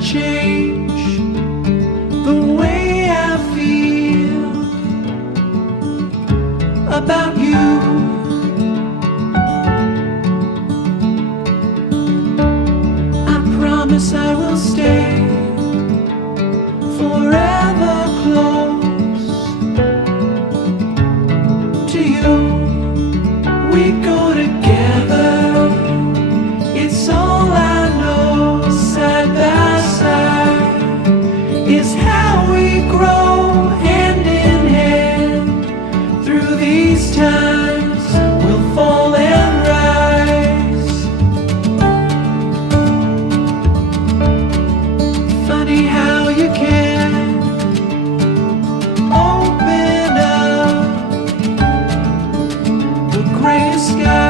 change the way I feel about you. I promise I will stay forever close to you. We go together, it's all I know. Side by side is how we grow, hand in hand. Through these times we'll fall and rise. Funny how you can open up the gray sky